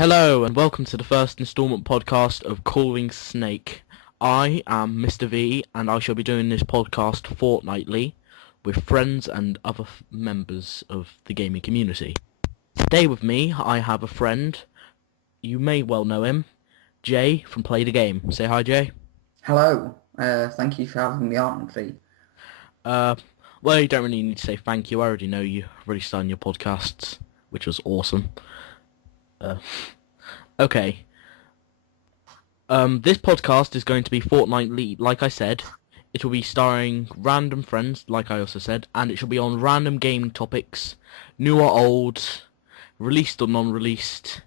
Hello and welcome to the first instalment podcast of Calling Snake. I am Mr. V and I shall be doing this podcast fortnightly with friends and other members of the gaming community. Today with me I have a friend, you may well know him, Jay from Play.DahGame. Say hi, Jay. Hello, thank you for having me on, V. Well, you don't really need to say thank you. I already know you already started your podcasts, which was awesome. Okay. This podcast is going to be fortnightly, like I said. It will be starring random friends, like I also said, and it shall be on random gaming topics, new or old, released or non-released,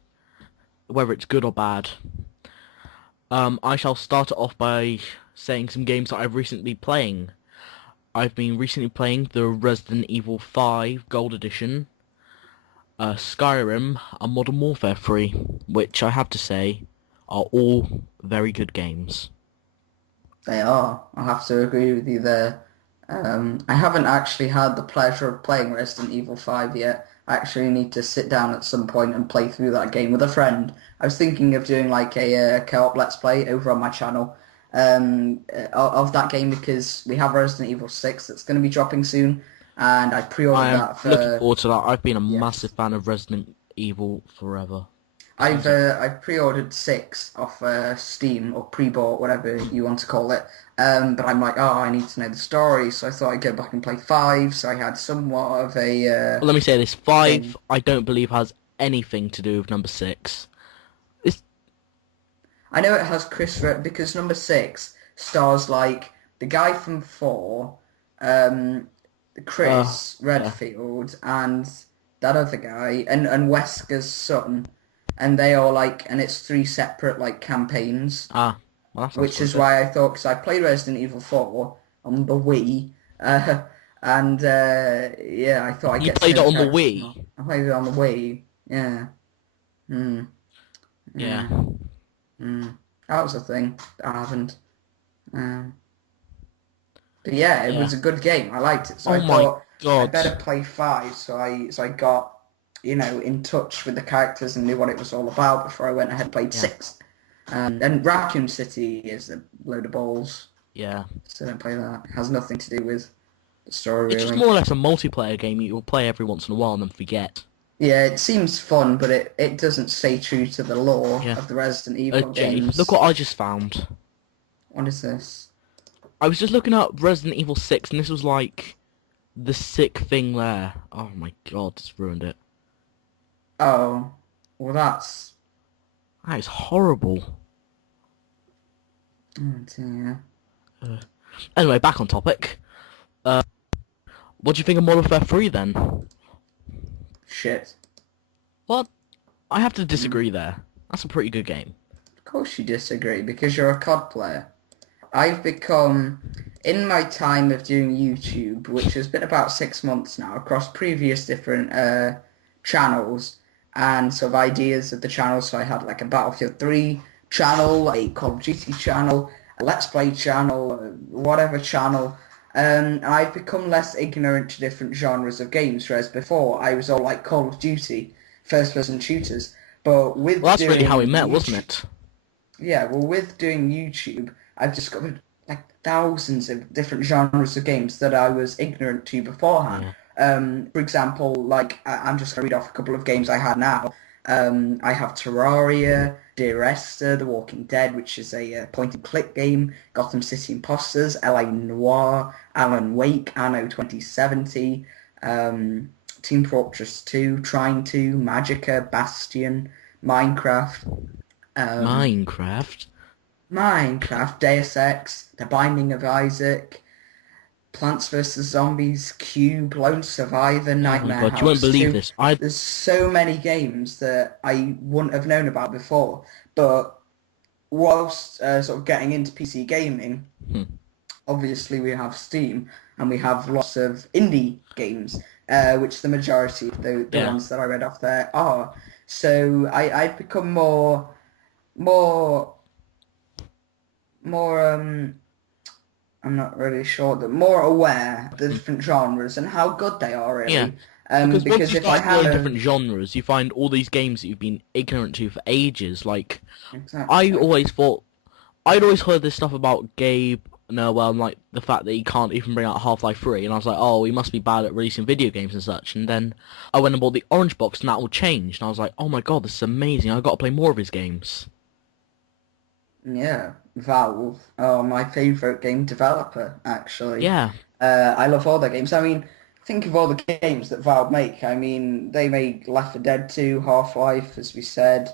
whether it's good or bad. I shall start it off by saying some games that I've recently playing. I've been recently playing the Resident Evil 5 Gold Edition, Skyrim, and Modern Warfare 3, which I have to say are all very good games. They are. I'll have to agree with you there. I haven't actually had the pleasure of playing Resident Evil 5 yet. I actually need to sit down at some point and play through that game with a friend. I was thinking of doing like a co-op Let's Play over on my channel of that game because we have Resident Evil 6 that's going to be dropping soon, and I pre-ordered that for... looking forward to that. I've been a Yes. massive fan of Resident Evil forever. I've pre-ordered 6 off Steam or pre-bought, whatever you want to call it. But I'm like, I need to know the story, so I thought I'd go back and play 5. So I had somewhat of a. Well, let me say this: 5, I don't believe has anything to do with number 6. I know it has because number 6 stars like the guy from 4, Chris Redfield, and that other guy, and Wesker's son. And they are like, and it's 3 separate like campaigns. Well, that sounds Which is good. why I thought, because I played Resident Evil 4 on the Wii, and yeah, I thought I'd You get to played know it on the the characters Wii? more. I played it on the Wii, yeah. Yeah. That was a thing that happened. But yeah, it was a good game. I liked it, so I thought God. I'd better play 5. So I got in touch with the characters and knew what it was all about before I went ahead and played 6. And Raccoon City is a load of balls. Yeah. So don't play that. It has nothing to do with the story, It's really. just more or less a multiplayer game you'll play every once in a while and then forget. Yeah, it seems fun, but it doesn't stay true to the lore of the Resident Evil Jay, games. look what I just found. What is this? I was just looking up Resident Evil 6 and this was like the sick thing there. Oh my god, it's ruined it. Oh, well that is horrible. Oh dear. Anyway, back on topic. What do you think of Modern Warfare 3 then? Shit. What? I have to disagree there. That's a pretty good game. Of course you disagree, because you're a COD player. I've become, in my time of doing YouTube, which has been about 6 months now, across previous different channels, and sort of ideas of the channels. So I had like a Battlefield 3 channel, a Call of Duty channel, a Let's Play channel, whatever channel. And I've become less ignorant to different genres of games, whereas before I was all like Call of Duty, first-person shooters. But with Well, that's doing really how we met, YouTube, wasn't it? Yeah, well, with doing YouTube, I've discovered like thousands of different genres of games that I was ignorant to beforehand. For example, like I'm just going to read off a couple of games I had now. I have Terraria, Dear Esther, The Walking Dead, which is a point-and-click game, Gotham City Imposters, L.A. Noire, Alan Wake, Anno 2070, Team Fortress 2, Trine 2, Magicka, Bastion, Minecraft. Minecraft, Deus Ex, The Binding of Isaac, Plants vs. Zombies, Cube, Lone Survivor, Nightmare House. You won't believe 2. this. There's so many games that I wouldn't have known about before, but whilst sort of getting into PC gaming, obviously we have Steam, and we have lots of indie games, which the majority of the ones that I read off there are. So I've become more I'm not really sure, but more aware of the different genres and how good they are, really. Yeah. Because once Because you if I start exploring had different genres, you find all these games that you've been ignorant to for ages. Like, I exactly. always thought, I'd always heard this stuff about Gabe Nowell and like the fact that he can't even bring out Half-Life 3, and I was like, oh, he must be bad at releasing video games and such. And then I went and bought the Orange Box, and that all changed. And I was like, oh my god, this is amazing! I've got to play more of his games. Yeah, Valve are my favorite game developer, actually. Yeah, I love all their games. I mean, think of all the games that Valve make. I mean, they make Left 4 Dead 2, Half-Life, as we said,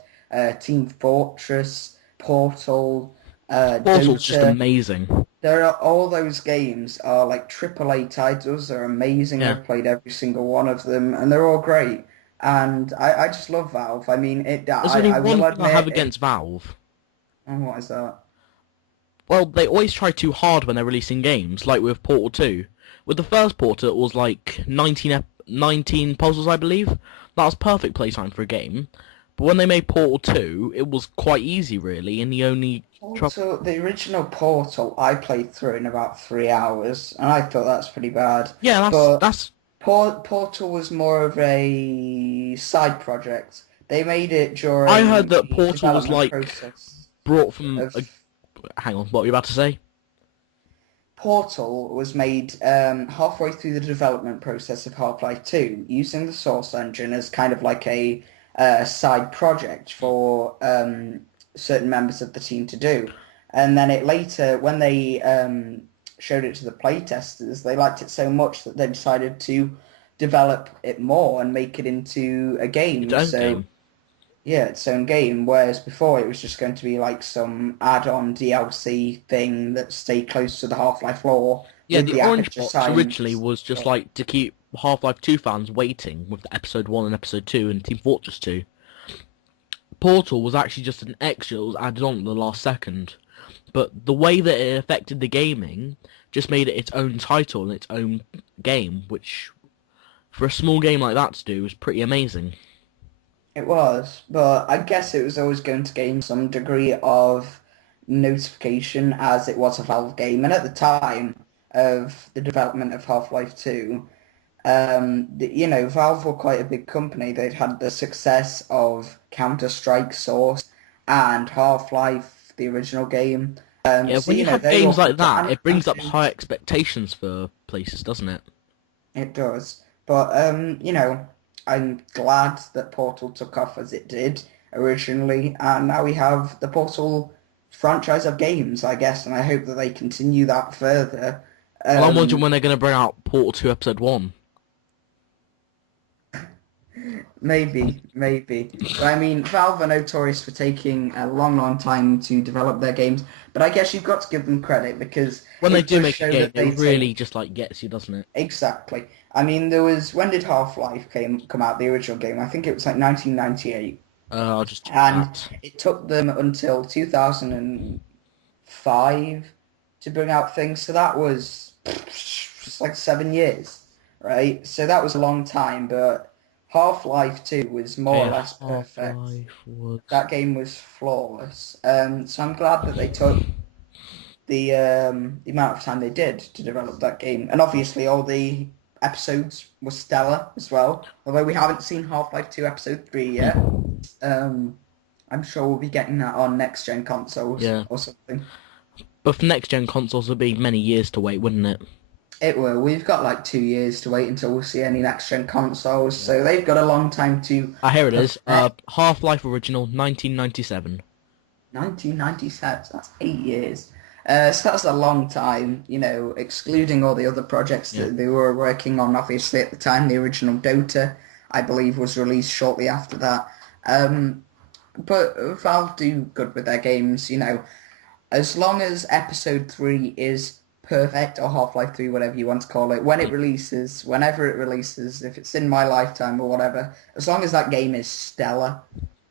Team Fortress, Portal, Portal's just Dota. amazing. There are all those games are like AAA titles. They're amazing. Yeah, I've played every single one of them, and they're all great. And I just love Valve. I mean, there's only I one will thing I have admit it. against Valve. Oh, what is that? Well, they always try too hard when they're releasing games, like with Portal 2. With the first Portal, it was like 19 puzzles, I believe. That was perfect playtime for a game. But when they made Portal 2, it was quite easy, really, and the only trouble... Portal, the original Portal, I played through in about 3 hours, and I thought that's pretty bad. Yeah, But that's... Portal was more of a side project. They made it I heard during that the Portal was, development like, process brought from... of Hang on, what were you about to say? Portal was made halfway through the development process of Half-Life 2, using the Source engine as kind of like a side project for certain members of the team to do. And then it later, when they showed it to the playtesters, they liked it so much that they decided to develop it more and make it into a game. Its own So game. yeah, its own game, whereas before it was just going to be like some add-on DLC thing that stayed close to the Half-Life lore Yeah, with the the Orange aperture Box originally science. was just like to keep Half-Life 2 fans waiting with the Episode 1 and Episode 2 and Team Fortress 2. Portal was actually just an extra that was added on at the last second. But the way that it affected the gaming just made it its own title and its own game, which for a small game like that to do was pretty amazing. It was, but I guess it was always going to gain some degree of notification as it was a Valve game. And at the time of the development of Half-Life 2, Valve were quite a big company. They'd had the success of Counter-Strike Source and Half-Life, the original game. Yeah, So, when you have they games were like that, it brings up high giants. expectations for places, doesn't it? It does. But, I'm glad that Portal took off as it did originally, and now we have the Portal franchise of games, I guess, and I hope that they continue that further. Well, I'm wondering Um, when they're going to bring out Portal 2 Episode 1. maybe. But I mean, Valve are notorious for taking a long, long time to develop their games, but I guess you've got to give them credit because When they it do does make a show game, that they it really take. just like gets you, doesn't it? Exactly. I mean, when did Half-Life come out, the original game? I think it was like 1998. I'll just check And that. it took them until 2005 to bring out things. So that was just like 7 years, right? So that was a long time, but Half-Life 2 was more or Yeah, less perfect. Half-Life was... That game was flawless. So I'm glad that they took the amount of time they did to develop that game. And obviously all the episodes were stellar as well. Although we haven't seen Half-Life 2 Episode 3 yet. I'm sure we'll be getting that on next-gen consoles Yeah. or something. But for next-gen consoles, it'll be many years to wait, wouldn't it? It will. We've got like 2 years to wait until we'll see any next-gen consoles, so they've got a long time to Ah, here it is. perfect. Half-Life Original, 1997. 1997, so that's 8 years. So that's a long time, excluding all the other projects Yeah. that they were working on. Obviously, at the time, the original Dota, I believe, was released shortly after that. But Valve do good with their games, as long as Episode 3 is perfect, or Half-Life 3, whatever you want to call it, when it releases, whenever it releases, if it's in my lifetime or whatever, as long as that game is stellar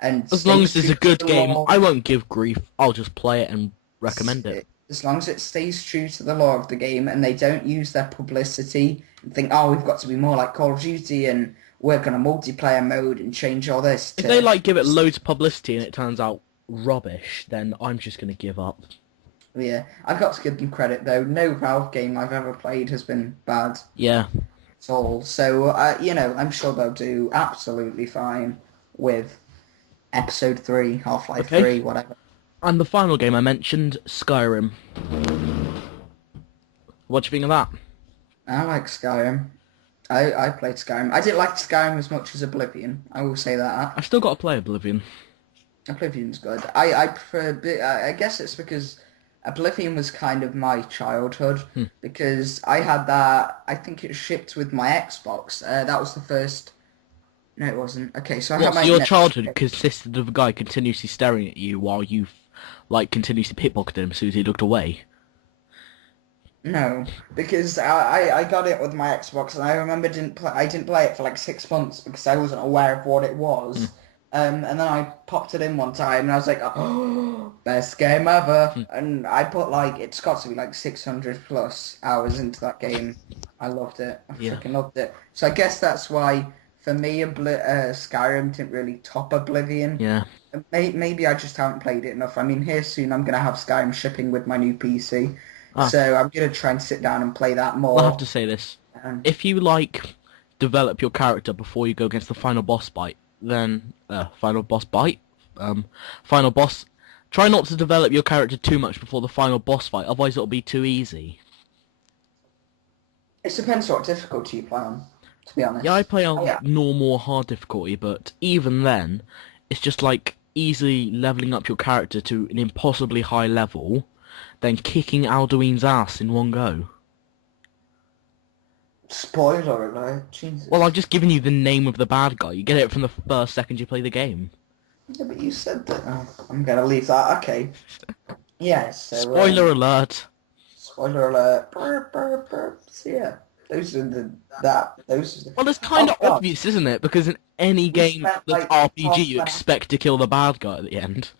and As long as stays it's a true to good the game, lore, I won't give grief. I'll just play it and recommend it. as long as it stays true to the lore of the game and they don't use their publicity and think, oh, we've got to be more like Call of Duty and work on a multiplayer mode and change all this If they to... give it loads of publicity and it turns out rubbish, then I'm just gonna give up. Yeah, I've got to give them credit though. No Valve game I've ever played has been bad. Yeah. at all. So, I'm sure they'll do absolutely fine with Episode 3, Half-Life Okay. 3, whatever. And the final game I mentioned, Skyrim. What do you think of that? I like Skyrim. I played Skyrim. I didn't like Skyrim as much as Oblivion. I will say that. I've still got to play Oblivion. Oblivion's good. I prefer. I guess it's because Oblivion was kind of my childhood because I had that. I think it shipped with my Xbox. That was the first. No, it wasn't. Okay, so I had What, my so your next- childhood consisted of a guy continuously staring at you while you, like, continuously pickpocketed him as soon as he looked away? No, because I got it with my Xbox and I remember I didn't play it for like 6 months because I wasn't aware of what it was. And then I popped it in one time and I was like, oh, best game ever. And I put like, it's got to be like 600 plus hours into that game. I loved it. I Yeah. freaking loved it. So I guess that's why, for me, Skyrim didn't really top Oblivion. Yeah. Maybe I just haven't played it enough. I mean, here soon I'm going to have Skyrim shipping with my new PC. Ah. So I'm going to try and sit down and play that more. I'll have to say this. If you, like, develop your character before you go against the final boss fight, then... final boss bite? Final boss... Try not to develop your character too much before the final boss fight, otherwise it'll be too easy. It depends what difficulty you play on, to be honest. Yeah, I play on yeah. normal or hard difficulty, but even then, it's just like easily leveling up your character to an impossibly high level, then kicking Alduin's ass in one go. Spoiler alert, Jesus. Well, I've just given you the name of the bad guy. You get it from the first second you play the game. Yeah, but you said that. Oh, I'm going to leave that. Okay. Yeah, so... Spoiler alert. Spoiler alert. Burp, burp, burp. So yeah, those are the... Well, it's kind of Oh, God. obvious, isn't it? Because in any game spent, that's like, RPG, you half an expect to kill the bad guy at the end.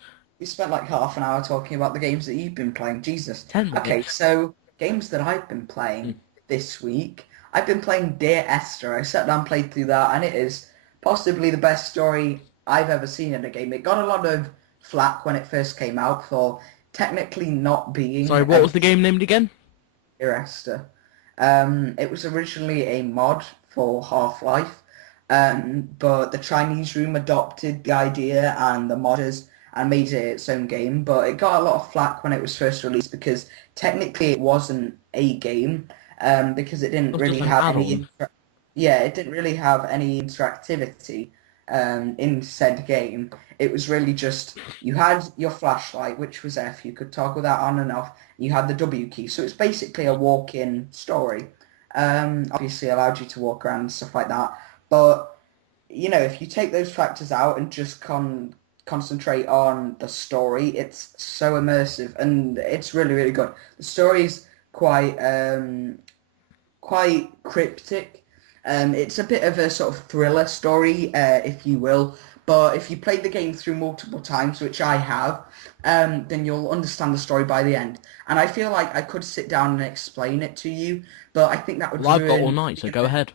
We spent like half an hour talking about the games that you've been playing. Jesus. 10 Okay, minutes. so games that I've been playing this week. I've been playing Dear Esther. I sat down and played through that, and it is possibly the best story I've ever seen in a game. It got a lot of flack when it first came out for technically not being... Sorry, what was the game named again? Dear Esther. It was originally a mod for Half-Life, but the Chinese room adopted the idea and the modders and made it its own game. But it got a lot of flack when it was first released because technically it wasn't a game, because it didn't It was really just an have any... add-on. it didn't really have any interactivity in said game. It was really just, you had your flashlight, which was F, you could toggle that on and off, you had the W key, so it's basically a walk-in story. Obviously allowed you to walk around and stuff like that, but, if you take those factors out and just concentrate on the story, it's so immersive, and it's really, really good. The story's quite cryptic. It's a bit of a sort of thriller story, if you will. But if you play the game through multiple times, which I have, then you'll understand the story by the end. And I feel like I could sit down and explain it to you, but I think that would Well, I've got all night, so go ahead.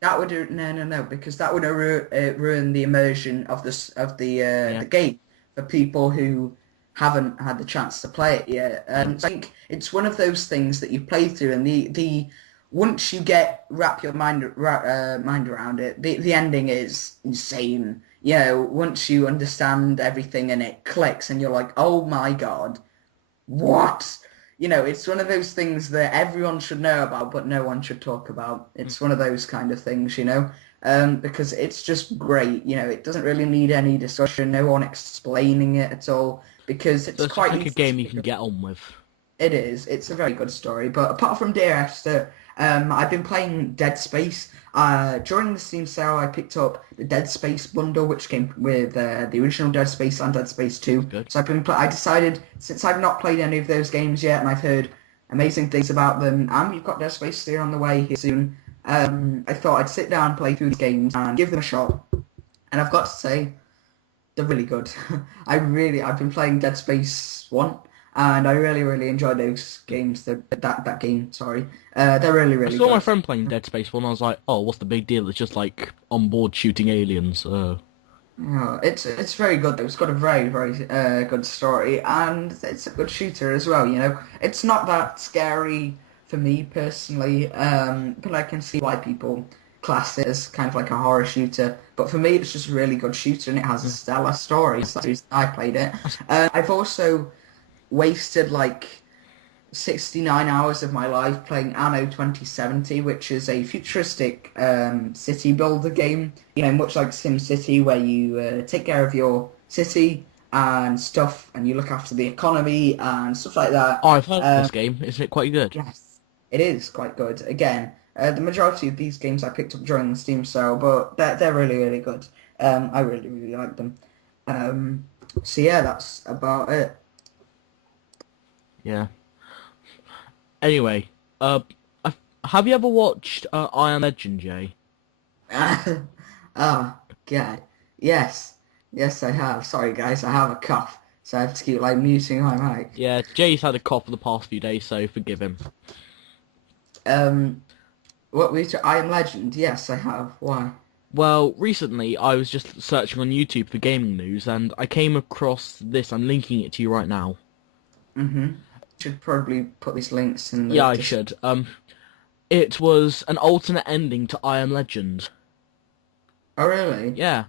That would no, because that would ruin the immersion of the game for people who haven't had the chance to play it yet. So I think it's one of those things that you play through, and the once you wrap your mind around it, the ending is insane. Once you understand everything and it clicks, and you're like, oh my god, what? It's one of those things that everyone should know about, but no one should talk about. It's one of those kind of things, because it's just great. It doesn't really need any discussion, no one explaining it at all, because it's So it's quite just like a easy game to you can get on with. It is. It's a very good story. But apart from Dear Esther, I've been playing Dead Space. During the Steam sale, I picked up the Dead Space bundle, which came with the original Dead Space and Dead Space 2. Good. So I decided, since I've not played any of those games yet, and I've heard amazing things about them, and you've got Dead Space 3 on the way here soon, I thought I'd sit down, play through the games, and give them a shot. And I've got to say, they're really good. I've been playing Dead Space 1. And I really, really enjoy those games. That game, sorry. They're really, really I saw good. my friend playing Dead Space 1, I was like, oh, what's the big deal? It's just like on board shooting aliens. It's very good though. It's got a very, very good story, and it's a good shooter as well. It's not that scary for me personally, but I can see why people class it as kind of like a horror shooter. But for me, it's just a really good shooter, and it has a stellar story. So I played it. I've also wasted like 69 hours of my life playing Anno 2070, which is a futuristic city builder game. You know, much like SimCity, where you take care of your city and stuff, and you look after the economy and stuff like that. Oh, I've heard of this game. Isn't it quite good? Yes, it is quite good. Again, the majority of these games I picked up during the Steam sale, but they're really, really good. I really, really like them. So yeah, that's about it. Yeah. Anyway, have you ever watched I Am Legend, Jay? Oh, God. Yes. Yes, I have. Sorry, guys, I have a cough, so I have to keep, like, muting my mic. Yeah, Jay's had a cough for the past few days, so forgive him. What I Am Legend? Yes, I have. Why? Well, recently I was just searching on YouTube for gaming news, and I came across this. I'm linking it to you right now. Mm-hmm. Should probably put these links in the... Yeah, I should. It was an alternate ending to I Am Legend. Oh, really? Yeah.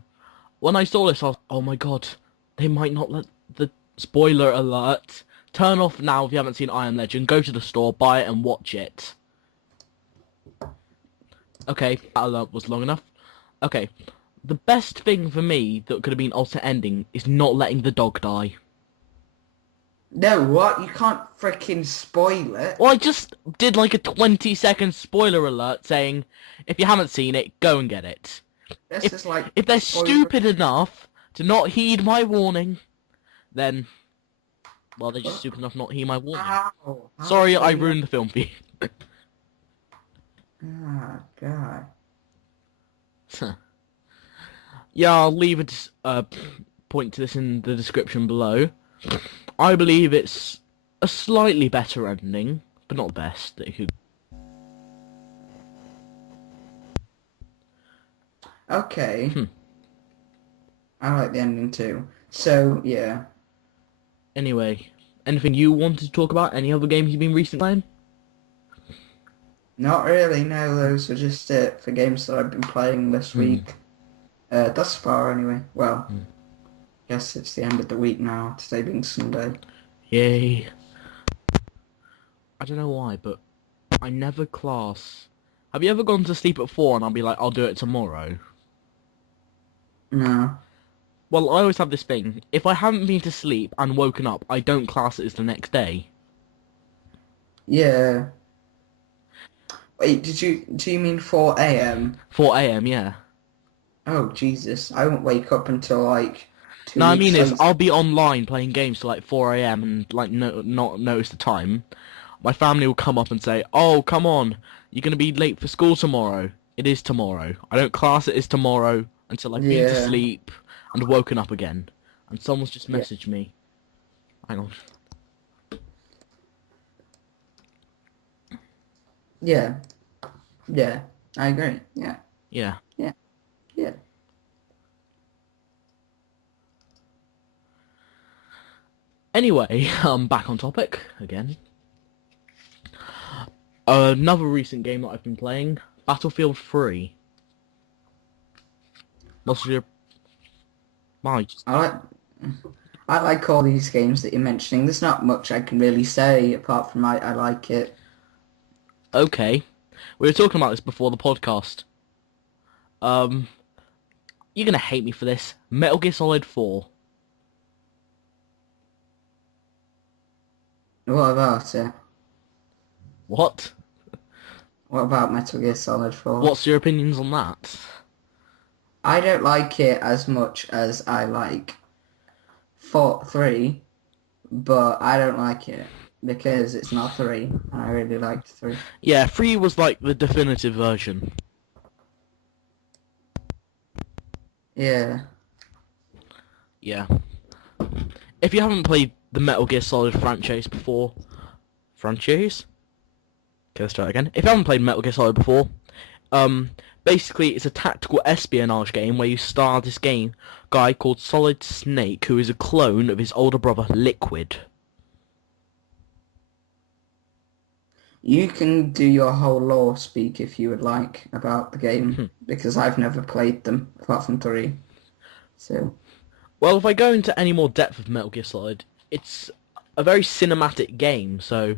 When I saw this, I was, oh my god, they might not let the spoiler alert. Turn off now if you haven't seen I Am Legend. Go to the store, buy it, and watch it. Okay, that alert was long enough. Okay, the best thing for me that could have been alternate ending is not letting the dog die. No, what? You can't freaking spoil it. Well, I just did like a 20-second spoiler alert saying, if you haven't seen it, go and get it. This is like... If they're spoiler- stupid enough to not heed my warning, then, well, they're just stupid enough not to heed my warning. Ow. Sorry, I How- ruined the film for you. Oh, God. Yeah, I'll leave a point to this in the description below. I believe it's a slightly better ending, but not the best. It could... Okay. I like the ending too. So, yeah. Anyway, anything you wanted to talk about? Any other games you've been recently playing? Not really, no. Those were just it for games that I've been playing this week. Thus far, anyway. Well, guess it's the end of the week now, today being Sunday. Yay. I don't know why, but I never class... Have you ever gone to sleep at 4 and I'll be like, I'll do it tomorrow? No. Well, I always have this thing. If I haven't been to sleep and woken up, I don't class it as the next day. Yeah. Wait, do you mean 4 a.m.? 4 a.m, yeah. Oh, Jesus. I won't wake up until, like, 2 No, I weeks mean is later. I'll be online playing games till like 4 a.m. and like not notice the time. My family will come up and say, "Oh, come on, you're gonna be late for school tomorrow." It is tomorrow. I don't class it as tomorrow until I've been to Yeah. sleep and woken up again. And someone's just Yeah. messaged me. Hang on. Yeah. Yeah. I agree. Yeah. Yeah. Yeah. Yeah. Anyway, back on topic again. Another recent game that I've been playing, Battlefield 3. What's your... My... I like all these games that you're mentioning. There's not much I can really say apart from I like it. Okay. We were talking about this before the podcast. You're gonna hate me for this. Metal Gear Solid 4. What about it? What? What about Metal Gear Solid 4? What's your opinions on that? I don't like it as much as I like 3, but I don't like it because it's not 3, and I really liked 3. Yeah, 3 was like the definitive version. Yeah. Yeah. If you haven't played the Metal Gear Solid franchise before... Franchise? Okay, let's try it again. If you haven't played Metal Gear Solid before, basically it's a tactical espionage game where you star this guy called Solid Snake, who is a clone of his older brother, Liquid. You can do your whole lore speak if you would like about the game, because I've never played them apart from 3. So, Well, if I go into any more depth of Metal Gear Solid, it's a very cinematic game, so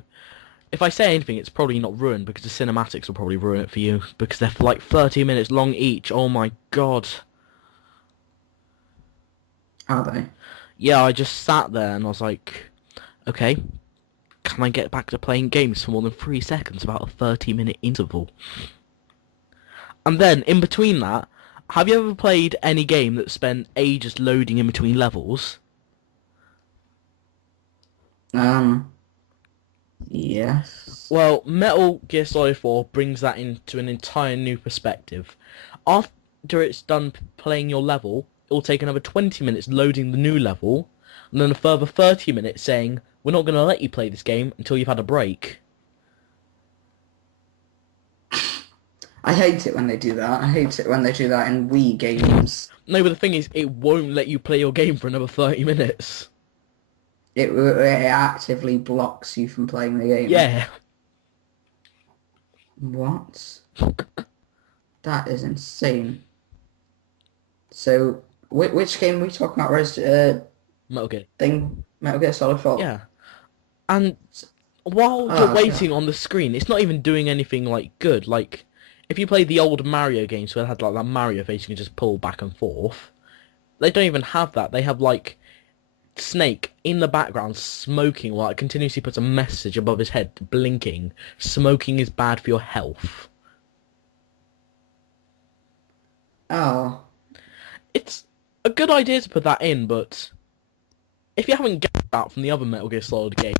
if I say anything, it's probably not ruined, because the cinematics will probably ruin it for you, because they're for like 30 minutes long each. Oh my god. are they? Yeah, I just sat there and I was like, okay, can I get back to playing games for more than 3 seconds, about a 30-minute interval? And then, in between that, have you ever played any game that spent ages loading in between levels? Yes. Well, Metal Gear Solid 4 brings that into an entire new perspective. After it's done playing your level, it will take another 20 minutes loading the new level, and then a further 30 minutes saying, we're not going to let you play this game until you've had a break. I hate it when they do that. I hate it when they do that in Wii games. No, but the thing is, it won't let you play your game for another 30 minutes. It actively blocks you from playing the game. Yeah. What? That is insane. So, which game are we talking about? Metal Gear. Metal Gear Solid 4? Yeah. And while you're waiting on the screen, it's not even doing anything, like, good. Like, if you play the old Mario games where it had, like, that Mario face you can just pull back and forth, they don't even have that. They have, like, Snake in the background smoking while it continuously puts a message above his head, blinking. Smoking is bad for your health. Oh. It's a good idea to put that in, but if you haven't got that from the other Metal Gear Solid game...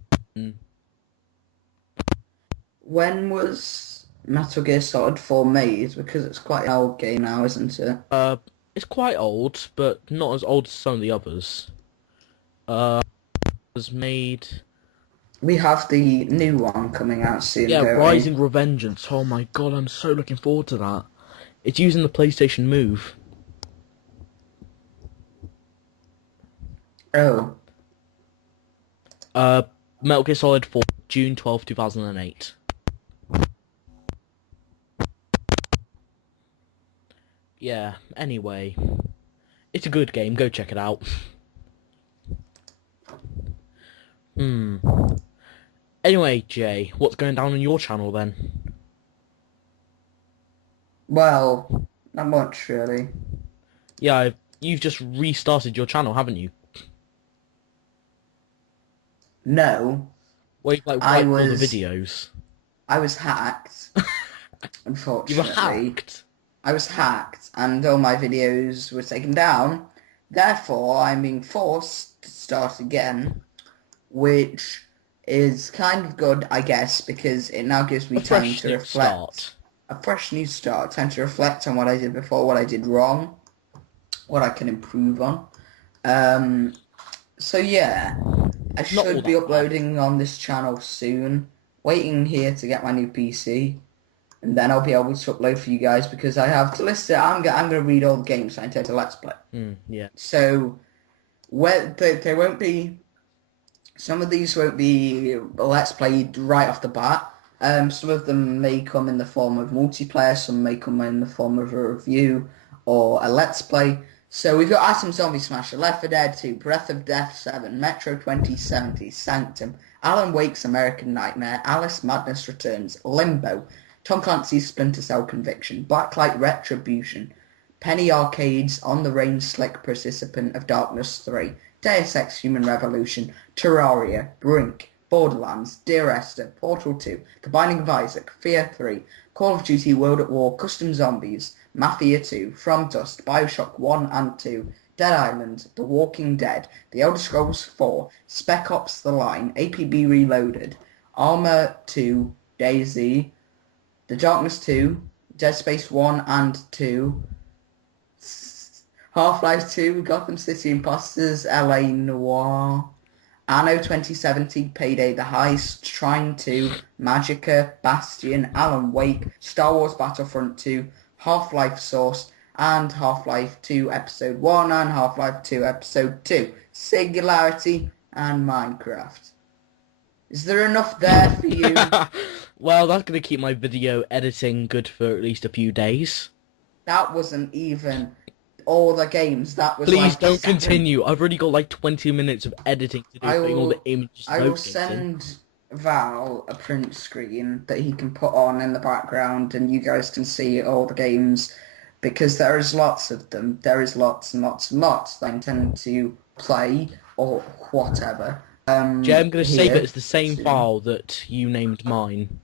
When was Metal Gear Solid 4 made? Because it's quite an old game now, isn't it? It's quite old, but not as old as some of the others. It was made... We have the new one coming out soon, Yeah, don't we? Rising Revengeance. Oh my god, I'm so looking forward to that. It's using the PlayStation Move. Oh. Metal Gear Solid 4, June 12, 2008. Yeah, anyway. It's a good game, go check it out. Anyway, Jay, what's going down on your channel then? Well, not much, really. Yeah, you've just restarted your channel, haven't you? No. Well, you've, like, wiped all the videos. I was hacked, You unfortunately. were hacked? I was hacked, and all my videos were taken down. Therefore, I'm being forced to start again, which is kind of good, I guess, because it now gives me time to reflect. A fresh new start. Time to reflect on what I did before, what I did wrong, what I can improve on. So yeah, I should be uploading on this channel soon. Waiting here to get my new PC. And then I'll be able to upload for you guys because I have to list it. I'm going to read all the games I intend to Let's Play. Yeah. So, they won't be... Some of these won't be Let's Played right off the bat. Some of them may come in the form of multiplayer. Some may come in the form of a review or a Let's Play. So we've got Atom Zombie Smasher, Left 4 Dead 2, Breath of Death 7, Metro 2070, Sanctum, Alan Wake's American Nightmare, Alice Madness Returns, Limbo, Tom Clancy's Splinter Cell Conviction, Blacklight Retribution, Penny Arcade's On the Range Slick Participant of Darkness 3, Deus Ex Human Revolution, Terraria, Brink, Borderlands, Dear Esther, Portal 2, The Binding of Isaac, Fear 3, Call of Duty World at War, Custom Zombies, Mafia 2, From Dust, Bioshock 1 and 2, Dead Island, The Walking Dead, The Elder Scrolls 4, Spec Ops The Line, APB Reloaded, Arma 2, DayZ, The Darkness 2, Dead Space 1 and 2, Half-Life 2, Gotham City Imposters, LA Noire, Anno 2070, Payday the Heist, Trine 2, Magica, Bastion, Alan Wake, Star Wars Battlefront 2, Half-Life Source, and Half-Life 2 Episode 1 and Half-Life 2 Episode 2, Singularity, and Minecraft. Is there enough there for you? Well, that's gonna keep my video editing good for at least a few days. That wasn't even all the games. That was Please like don't 7. continue. I've already got like 20 minutes of editing to do, I putting all the will. images I and will those things in. send Val a print screen that he can put on in the background, and you guys can see all the games because there is lots of them. There is lots and lots and lots that I intend to play or whatever. Jay, I'm gonna save it Here as the same soon. file that you named mine.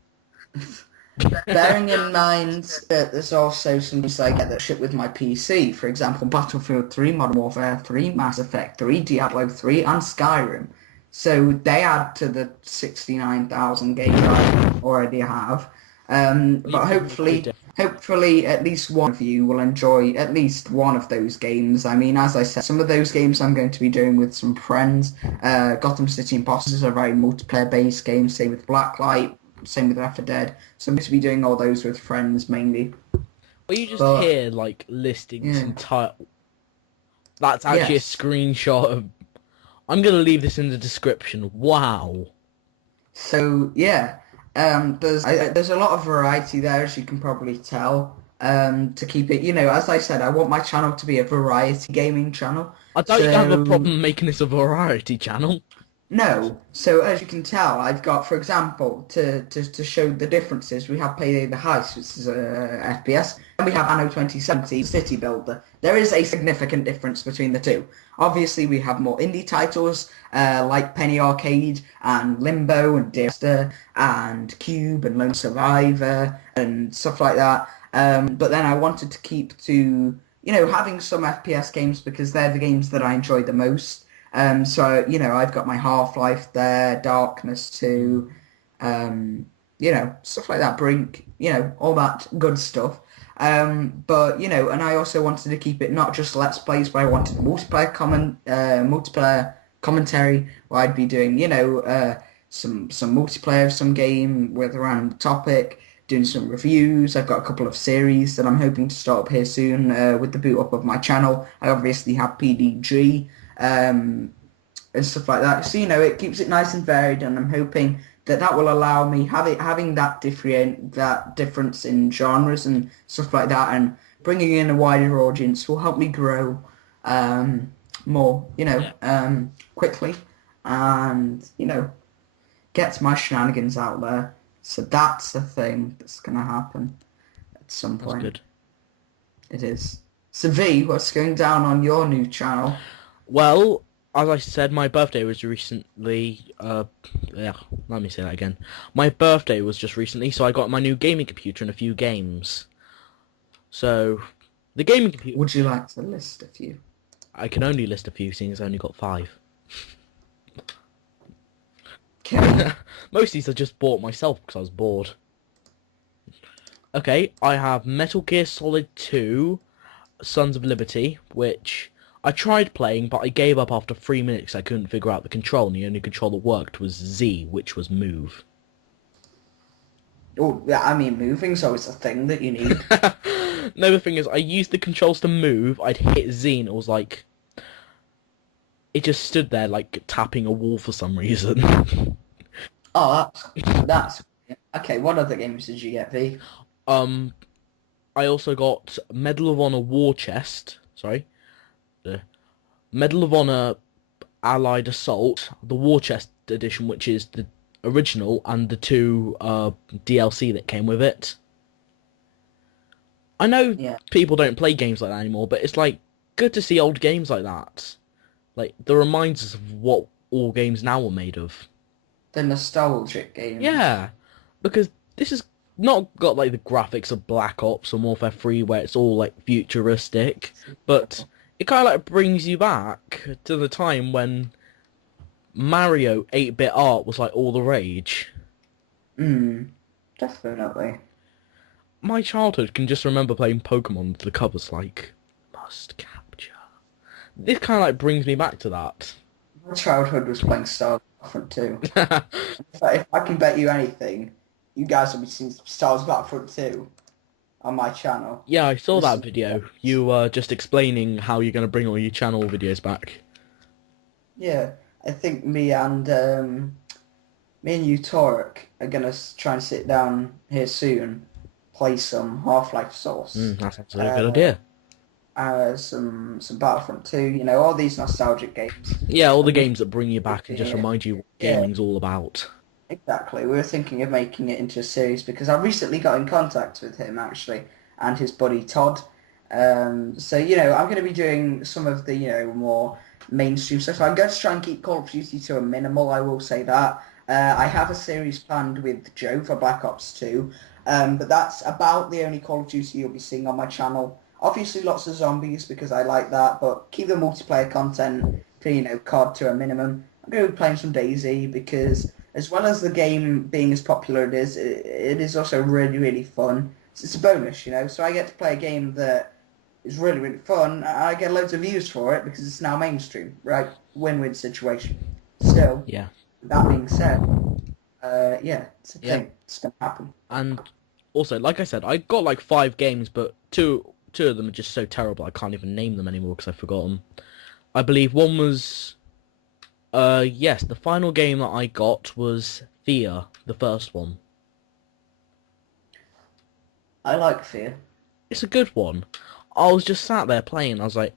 Bearing in mind that there's also some things I get that ship with my PC. For example, Battlefield 3, Modern Warfare 3, Mass Effect 3, Diablo 3, and Skyrim. So they add to the 69,000 games I already have. But hopefully at least one of you will enjoy at least one of those games. I mean, as I said, some of those games I'm going to be doing with some friends. Gotham City Imposters is a very multiplayer-based game, same with Blacklight, same with Left 4 Dead. So I'm going to be doing all those with friends mainly. Well, you just hear like listings and title. That's actually Yes. a screenshot of. I'm gonna leave this in the description. Wow. So yeah, there's a lot of variety there, as you can probably tell. To keep it, as I said, I want my channel to be a variety gaming channel. I don't have a So- problem making this a variety channel. No. So as you can tell, I've got, for example, to show the differences, we have Payday the Heist, which is a FPS, and we have Anno 2070 City Builder. There is a significant difference between the two. Obviously, we have more indie titles like Penny Arcade and Limbo and Deer and Cube and Lone Survivor and stuff like that. But then I wanted to keep to having some FPS games because they're the games that I enjoy the most. So I've got my Half-Life there, Darkness 2, stuff like that, Brink, all that good stuff. But and I also wanted to keep it not just Let's Plays, but I wanted multiplayer commentary where I'd be doing some multiplayer of some game with a random topic, doing some reviews. I've got a couple of series that I'm hoping to start up here soon with the boot up of my channel. I obviously have PDG. And stuff like that. So it keeps it nice and varied, and I'm hoping that will allow me having that difference in genres and stuff like that, and bringing in a wider audience will help me grow more, quickly, and get my shenanigans out there. So that's the thing that's gonna happen at some point. That's good. It is. So V, what's going down on your new channel? Well, as I said, my birthday was recently. Yeah, let me say that again. My birthday was just recently, so I got my new gaming computer and a few games. So, the gaming computer. Would you like to list a few? I can only list a few, seeing as I only got 5. Okay. Most of these I just bought myself because I was bored. Okay, I have Metal Gear Solid 2, Sons of Liberty, which I tried playing, but I gave up after 3 minutes. I couldn't figure out the control, and the only control that worked was Z, which was move. Oh, yeah, I mean, moving's always a thing that you need. No, the thing is, I used the controls to move, I'd hit Z, and it was like... It just stood there, like, tapping a wall for some reason. Oh, that's... Okay, what other games did you get, V? I also got Medal of Honor War Chest, sorry. The Medal of Honor Allied Assault, the War Chest edition, which is the original, and the 2 DLC that came with it. I know people don't play games like that anymore, but it's like good to see old games like that. Like, they remind us of what all games now are made of. The nostalgic games. Yeah, because this has not got like the graphics of Black Ops or Warfare 3 where it's all like futuristic, but it kind of like brings you back to the time when Mario 8-bit art was like all the rage. Definitely. My childhood can just remember playing Pokemon. The covers like must capture. This kind of like brings me back to that. My childhood was playing Star Wars Battlefront 2. If I can bet you anything, you guys will be seeing Star Wars Battlefront 2 on my channel. Yeah, I saw that video. You were just explaining how you're going to bring all your channel videos back. Yeah, I think me and me and you, Torek, are gonna try and sit down here soon, play some Half-Life Source, That sounds like a good idea. some Battlefront 2, you know, all these nostalgic games. Yeah, all the And we're games that bring you back and just thinking, remind you what yeah, gaming's all about. exactly. We were thinking of making it into a series because I recently got in contact with him actually and his buddy Todd. So you know, I'm going to be doing some of the more mainstream stuff. I'm going to try and keep Call of Duty to a minimal. I will say that. I have a series planned with Joe for Black Ops 2, but that's about the only Call of Duty you'll be seeing on my channel. Obviously, lots of zombies because I like that, but keep the multiplayer content to COD to a minimum. I'm going to be playing some DayZ because as well as the game being as popular it is also really, really fun. It's a bonus, you know. So I get to play a game that is really, really fun. I get loads of views for it because it's now mainstream, right? Win-win situation. Still, Yeah. that being said, yeah, it's a thing. It's going to happen. And also, like I said, I got like 5 games, but two of them are just so terrible I can't even name them anymore because I forgot them. I believe one was, yes, the final game that I got was Fear, the first one. I like Fear. It's a good one. I was just sat there playing. I was like,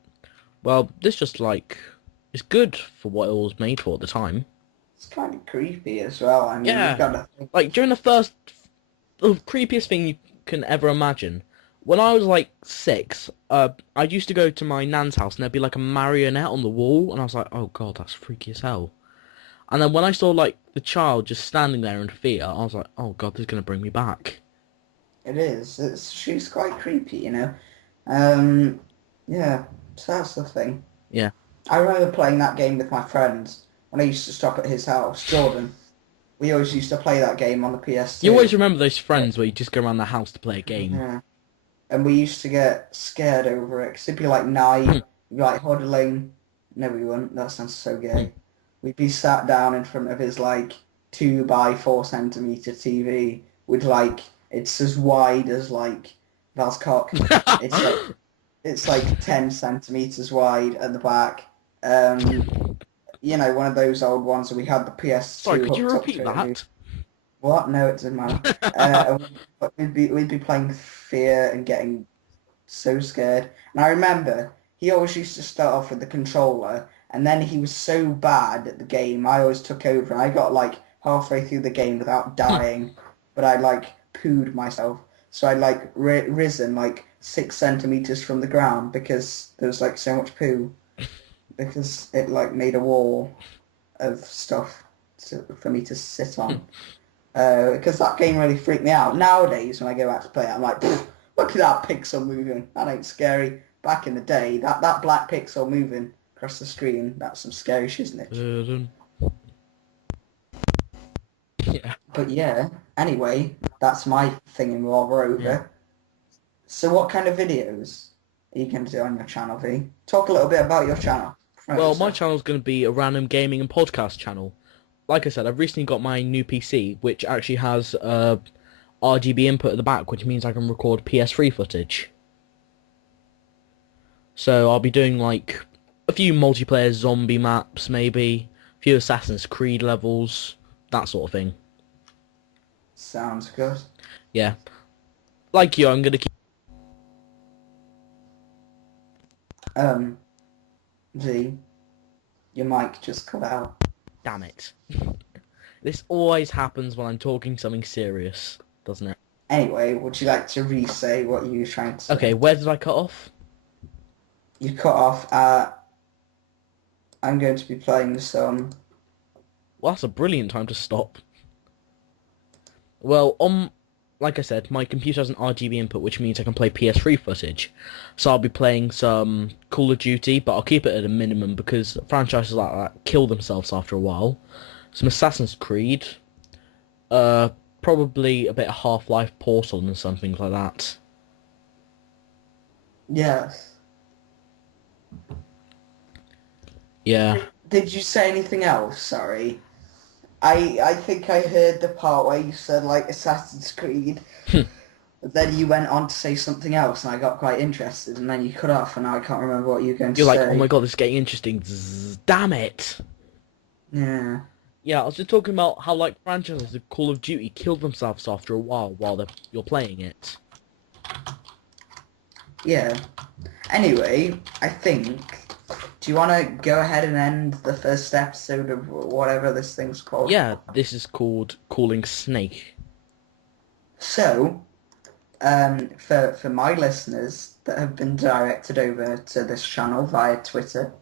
well, this just like is good for what it was made for at the time. It's kind of creepy as well. I mean, you've got to think. Like during the creepiest thing you can ever imagine. When I was like 6, I used to go to my nan's house and there'd be like a marionette on the wall, and I was like, oh god, that's freaky as hell. And then when I saw like the child just standing there in fear, I was like, oh god, this is gonna bring me back. It is. She's quite creepy, you know. Yeah, so that's the thing. Yeah. I remember playing that game with my friends when I used to stop at his house, Jordan. We always used to play that game on the PS2. You always remember those friends where you just go around the house to play a game. Yeah. And we used to get scared over it, 'cause it'd be like night, we'd be like huddling. No, we wouldn't. That sounds so gay. We'd be sat down in front of his like 2 by 4 centimeter TV with like, it's as wide as like Val's cock. It's like 10 centimeters wide at the back. You know, one of those old ones that we had the PS2. Sorry, could you hooked up repeat to it. that? What? No, it doesn't matter. But we'd be playing Fear and getting so scared. And I remember he always used to start off with the controller, and then he was so bad at the game, I always took over. And I got like halfway through the game without dying, but I like pooed myself. So I like risen like 6 centimeters from the ground because there was like so much poo, because it like made a wall of stuff for me to sit on. Because that game really freaked me out. Nowadays, when I go back to play it, I'm like, look at that pixel moving. That ain't scary. Back in the day, that black pixel moving across the screen, that's some scary shit, isn't it? Yeah. But yeah, anyway, that's my thing while we're over. Yeah. So what kind of videos are you going to do on your channel, V? Talk a little bit about your channel. Well, my channel's going to be a random gaming and podcast channel. Like I said, I've recently got my new PC, which actually has RGB input at the back, which means I can record PS3 footage. So I'll be doing like a few multiplayer zombie maps, maybe a few Assassin's Creed levels, that sort of thing. Sounds good. Yeah. Like you, I'm going to keep... V, your mic just cut out. Damn it. This always happens when I'm talking something serious, doesn't it? Anyway, would you like to re-say what you were trying to say? Okay, where did I cut off? You cut off at, I'm going to be playing some... Well, that's a brilliant time to stop. Well, like I said, my computer has an RGB input, which means I can play PS3 footage. So I'll be playing some Call of Duty, but I'll keep it at a minimum because franchises like that kill themselves after a while. Some Assassin's Creed, probably a bit of Half-Life, Portal and something like that. Yes. Yeah. Did you say anything else? Sorry. I think I heard the part where you said, like, Assassin's Creed. But then you went on to say something else, and I got quite interested, and then you cut off, and now I can't remember what you were going to say. You're like, oh my god, this is getting interesting. Zzz, damn it. Yeah. Yeah, I was just talking about how like franchises of Call of Duty kill themselves after a while you're playing it. Yeah. Anyway, I think. Do you want to go ahead and end the first episode of whatever this thing's called? Yeah, this is called Calling Snake. So, for my listeners that have been directed over to this channel via Twitter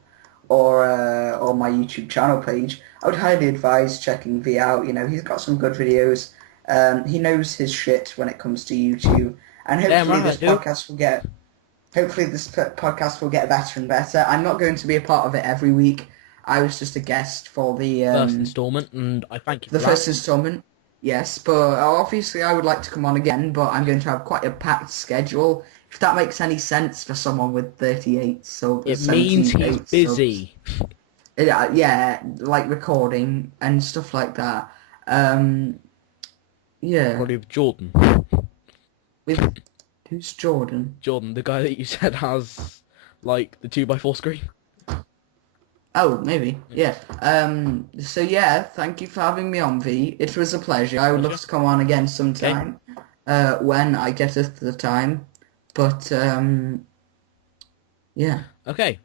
or my YouTube channel page, I would highly advise checking V out. You know, he's got some good videos. He knows his shit when it comes to YouTube, and hopefully this podcast will get better and better. I'm not going to be a part of it every week. I was just a guest for the first installment, and I thank you for the first installment. Yes, but obviously I would like to come on again, but I'm going to have quite a packed schedule. If that makes any sense for someone with 38 subs. It means he's busy. Yeah, like recording and stuff like that. Yeah. Probably with Jordan. Who's Jordan? Jordan, the guy that you said has, like, the 2x4 screen. Oh, maybe. Yeah. So yeah, thank you for having me on, V. It was a pleasure. I would love to come on again sometime. Okay. When I get the time. But, yeah. Okay.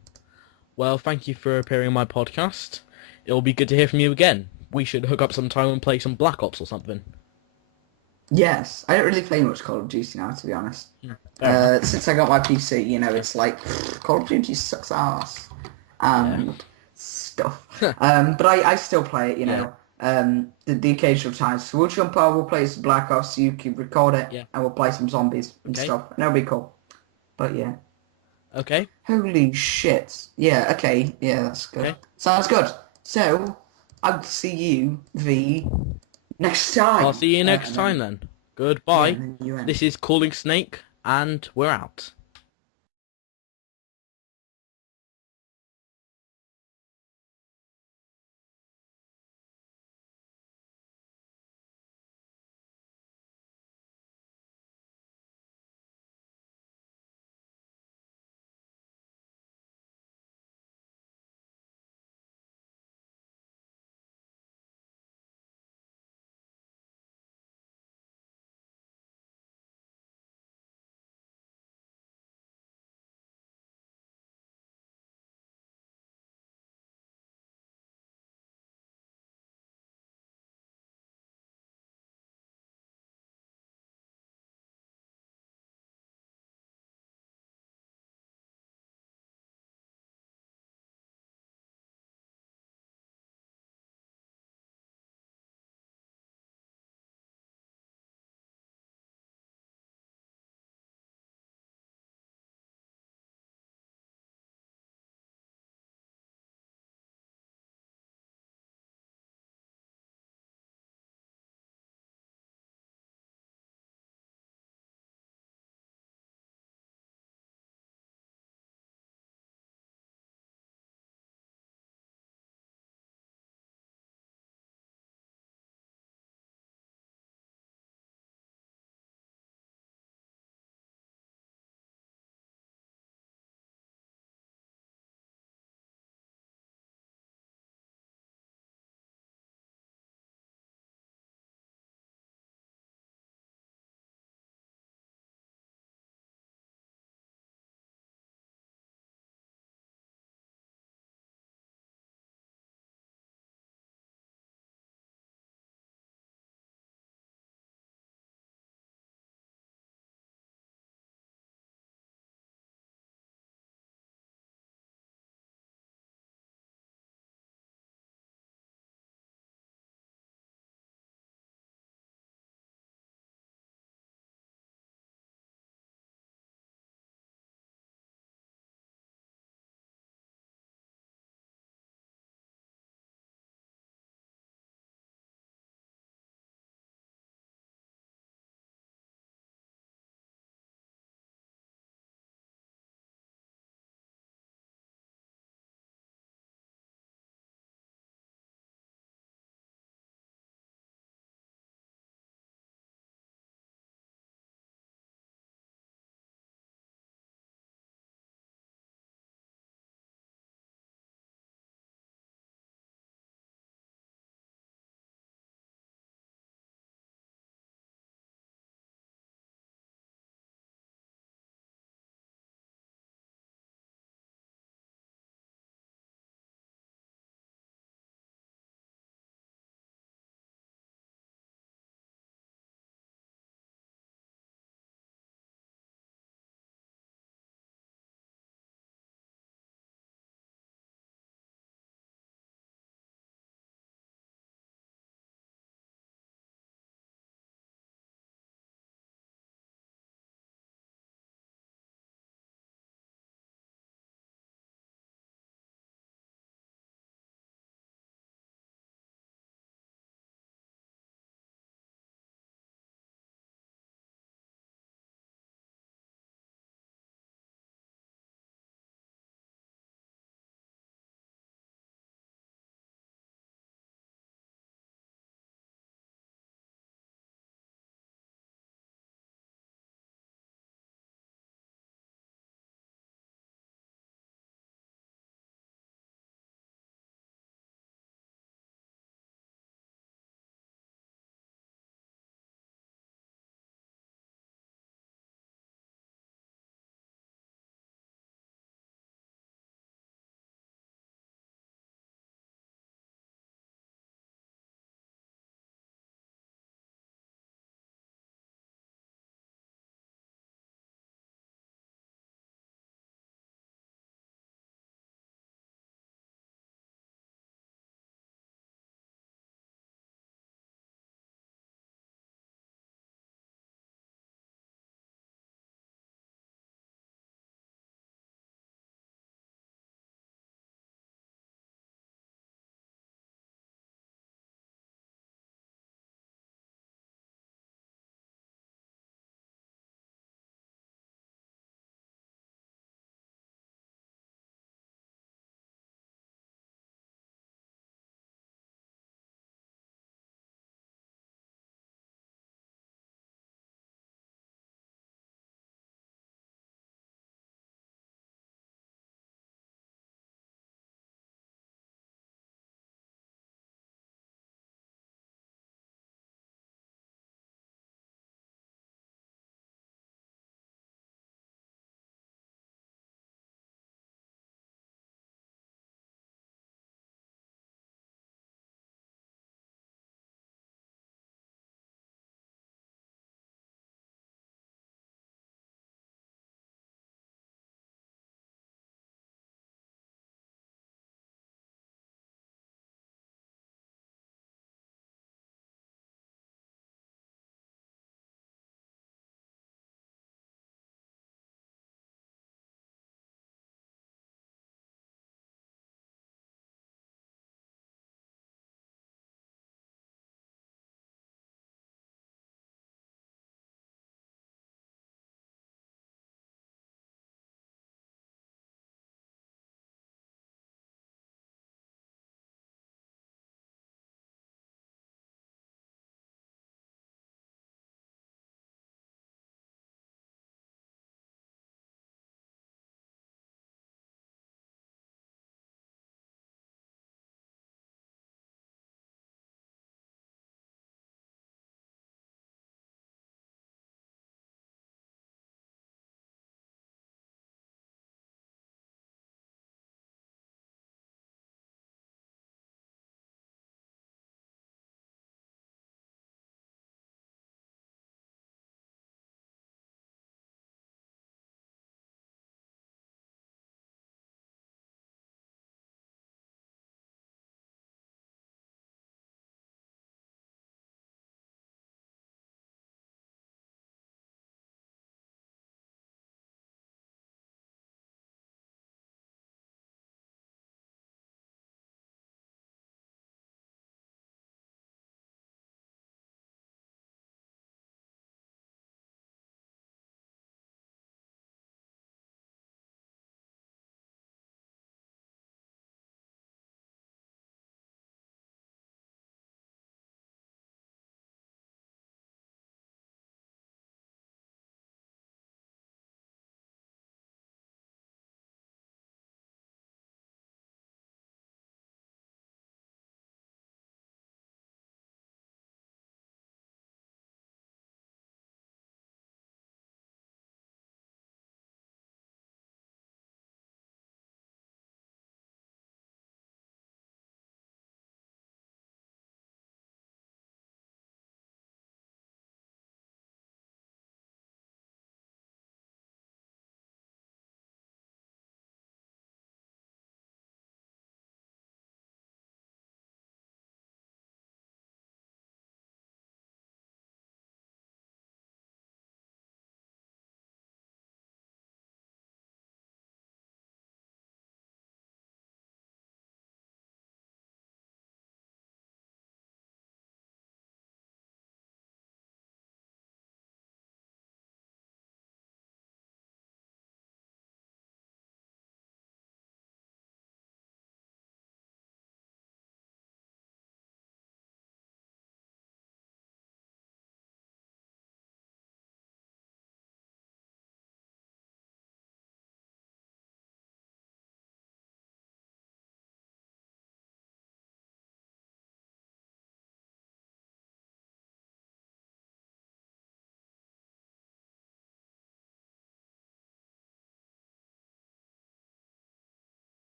Well, thank you for appearing on my podcast. It'll be good to hear from you again. We should hook up sometime and play some Black Ops or something. Yes, I don't really play much Call of Duty now, to be honest. Since I got my PC, you know, it's like, Call of Duty sucks ass. Stuff. But I still play it, you know. The occasional times. So we'll jump on, we'll play some Black Ops, so you can record it, and we'll play some zombies and stuff. And that'll be cool. But yeah. Okay. Holy shit. Yeah, okay. Yeah, that's good. Okay. Sounds good. So, I'll see you, V, next time. I'll see you next time then. Goodbye. This is Calling Snake, and we're out.